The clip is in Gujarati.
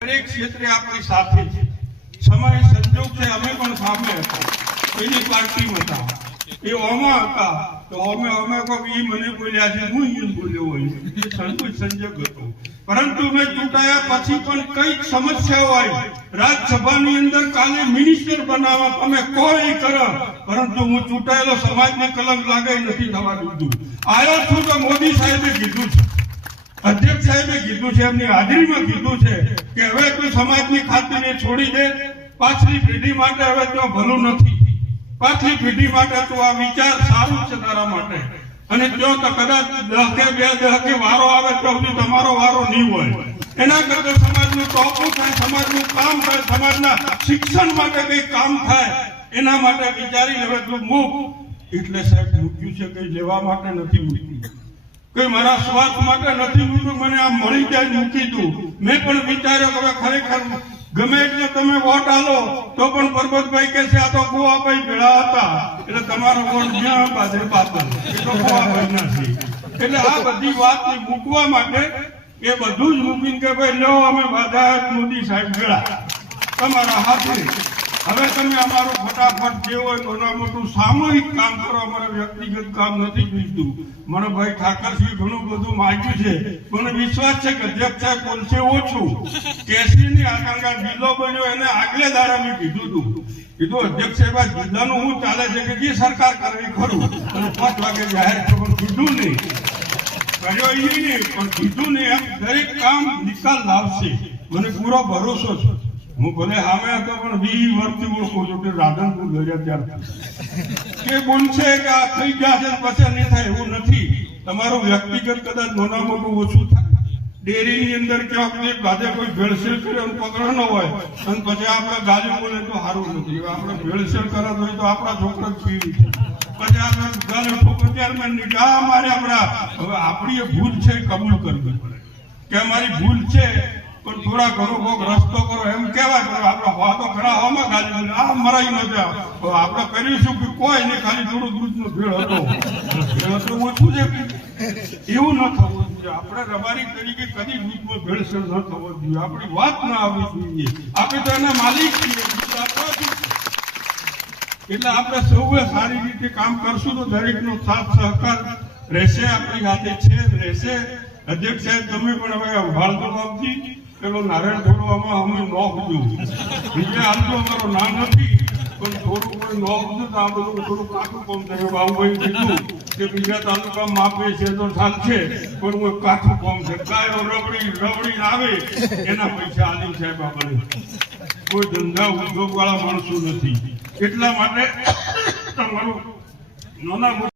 દરેક ક્ષેત્રે આપણી સાથે છે. સમય સંજોગ છે, અમે પણ સામે હતા. એની પાર્ટીમાં હતા. એ ઓમાં હતા. તો અમે અમે કોઈ મને બોલ્યા છે, હું ઈ બોલ્યો હોય સંજોગ સંજોગ હતો. પરંતુ મેં ચૂંટાયા પછી પણ કંઈક સમસ્યાઓ આવી રાજ્યસભાની અંદર કાલે મિનિસ્ટર બનાવવા તમે કોઈ કરો. પરંતુ હું ચૂંટાયેલો સમાજને કલંક લાગે નથી થવા દીધું. આવ્યો છું તો મોદી સાહેબે કીધું છે. અધ્યક્ષ સાહેબે કીધું છે, એમની હાજરીમાં કીધું છે કે હવે તું સમાજની ખાતરી છોડી દે, પાછલી પેઢી માટે હવે તો ભલું નથી. પાછલી પેઢી માટે તો આ વિચાર સારું છે તારા માટે. અને જો તો કદાચ દહકે બે દહકે વારો આવે તો સુધી તમારો વારો નહીં હોય. એના કરતા સમાજનું ટોપું થાય, સમાજનું કામ થાય, સમાજના શિક્ષણ માટે કંઈ કામ થાય, એના માટે વિચારી હવે તું મૂક. એટલે સાહેબ મૂક્યું છે, કંઈ લેવા માટે નથી મૂક્યું. કે મારા સ્વાર્થ માટે નથી મૂક્યું મને આ મળી જાય મૂકી દઉં મેં પણ વિચાર્યો કે ખરેખર ગમે એટલે તમે વોટ આલો, તો પણ પરબતભાઈ કે છે, આ તો ગોવાભાઈ ભેળા હતા. એટલે તમારો વોટ જ્યાં બાજરે પાત્ર એ તો ગોવાભાઈ નથી એટલે આ બધી વાત મૂકવા માટે એ બધું જ મૂકીને કે ભાઈ લો અમે બધા મોદી સાહેબ ભેળા. તમારા હાથે. હવે તમે અમારું ફટાફટ જે હોય નાના મોટું સામૂહિક કામ કરો, અમારે વ્યક્તિગત કામ નથી જોઈતું મને ભાઈ ઠાકરસિંહ ઘણું બધું માગ્યું છે મને વિશ્વાસ છે કે અધ્યક્ષ સાહેબ બોલશે ઓછું. કેસરીની આકાંક્ષા જિલ્લો બન્યો એને આગલે દાડા મેં કીધું હતું. કીધું, અધ્યક્ષ સાહેબ જિલ્લાનું શું ચાલે છે કે જે સરકાર કરવી ખરું? અને પાંચ વાગે જાહેર ખબર કીધું નહીં. કર્યો એ નહીં, પણ કીધું નહીં, એમ દરેક કામ નિકાલ લાવશે. મને પૂરો ભરોસો છે. હું ભલે સામે હતો, પણ વી વર્ષથી ઓળખું છું કે રાધનપુર ગયા ત્યારથી કે બોલશે કે આ થઈ ગયા છે પછી નહીં થાય એવું નથી. તમારું વ્યક્તિગત કદાચ નાના મોટું ઓછું થાય. ડેરીની અંદર ક્યાંક ગાજે કોઈ ભેળસેળ કરે અને પકડ ન હોય, અને પછી આપણે ગાજુ બોલે તો સારું નથી. આપણે ભેળસેળ કરત હોય તો આપણા છોકરા પીવી પછી આપણે ગાલે ઠોકર ચેરમેનની કે આ મારે આપણા. હવે આપણી ભૂલ છે કબૂલ કરવી પડે. કે અમારી ભૂલ છે પણ થોડા ઘણો કોક રસ્તો કરો એમ કહેવાય, પણ આપણે વાતો ખરા હોમાં ગાલી આ મરાઈ ન જાવ આપણે કરીશું કે કોઈ નહીં, ખાલી થોડું દૂધનો ભેળ હતો. હતો ઓછું છે. એવું ન થવું જોઈએ. આપણે રબારી તરીકે કદી દૂધમાં ભેળસેળ ન થવો જોઈએ. આપણી વાત ના આવવી જોઈએ. આપણે તો એના માલિક છીએ. એટલે આપણે સૌએ સારી રીતે કામ કરશું તો દરેકનો સાથ સહકાર રહેશે આપણી સાથે છે, રહેશે. અધ્યક્ષ સાહેબ, તમે પણ હવે ભાળતો બાપજી પેલો નારાયણ ધોળવામાં અમે નોખજો બીજે હાલ અમારો ના નથી, પણ થોડું કોઈ નોખજો તો આ બધું થોડું કાઠું કામ થાય બાબુભાઈ કીધું કે બીજા તાલુકા માપે છે તો ચાલશે પણ હું કાઠું કોમ છે. ગાયો રબડી રબડી આવે, એના પૈસા આલી સાહેબ આપણે કોઈ ધંધા ઉદ્યોગ વાળા માણસો નથી. એટલા માટે તમારું નાના